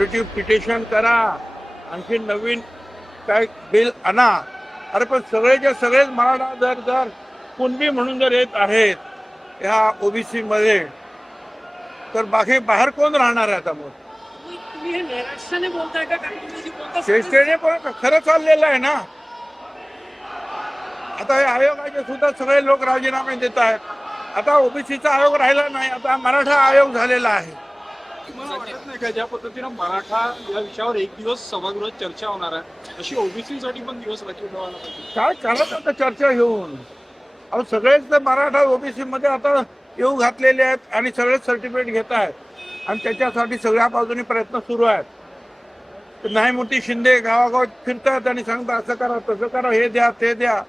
Unity petition करा. आणखी नवीन काय बिल आणा. अरे पण सगळेच्या सगळेच मराठा जर जर कुणबी म्हणून जर येत आहेत ह्या ओबीसी मध्ये तर बाकी बाहेर कोण राहणार आहे आता मग? शेषटेने पण खरं चाललेलं आहे ना. आता हे आयोगाचे सुद्धा सगळे लोक राजीनामे देत आहेत. आता ओबीसीचा आयोग राहिला नाही आता मराठा आयोग झालेला आहे. मला वाटत नाही का ज्या पद्धतीनं मराठा या विषयावर एक दिवस सभागृहात चर्चा होणार आहे अशी ओबीसी साठी पण दिवस राखीव ठेवायला पाहिजे. काय चालत आता चर्चा घेऊन? अहो सगळेच तर मराठा ओबीसी मध्ये आता येऊ घातलेले आहेत आणि सगळेच सर्टिफिकेट घेत आहेत. आणि त्याच्यासाठी सगळ्या बाजूनी प्रयत्न सुरू आहेत. नाही मोठी शिंदे गावागावात फिरतात आणि सांगतात असं करा तसं करा हे द्या ते द्या.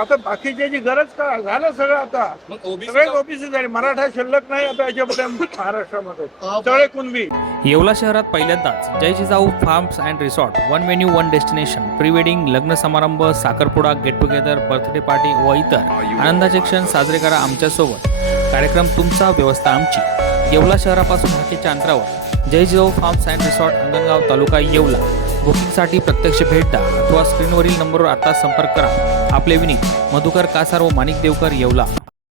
आता बाकीच्याची गरज का झालं सगळं आता? मग सगळे ओबीसी ओबीसी झाले. मराठा शिल्लक नाही आता याच्यामध्ये महाराष्ट्रामध्ये. सगळे कुणबी. येवला शहरात पहिल्यांदाच Jay Jijau farms and resort one menu one destination pre wedding लग्न समारंभ साखरपुडा गेट टुगेदर बर्थडे पार्टी व इतर. आनंदाचे क्षण साजरे करा आमच्यासोबत. कार्यक्रम तुमचा व्यवस्था आमची. येवला शहरापासून हाकेच्या अंतरावर Jay Jijau farms and resort Angangaon तालुका येवला. बुकिंगसाठी प्रत्यक्ष भेट द्या. अथवा स्क्रीनवरील नंबरवर आता संपर्क करा. आपले विनीत मधुकर कासार व माणिक देवकर येवला.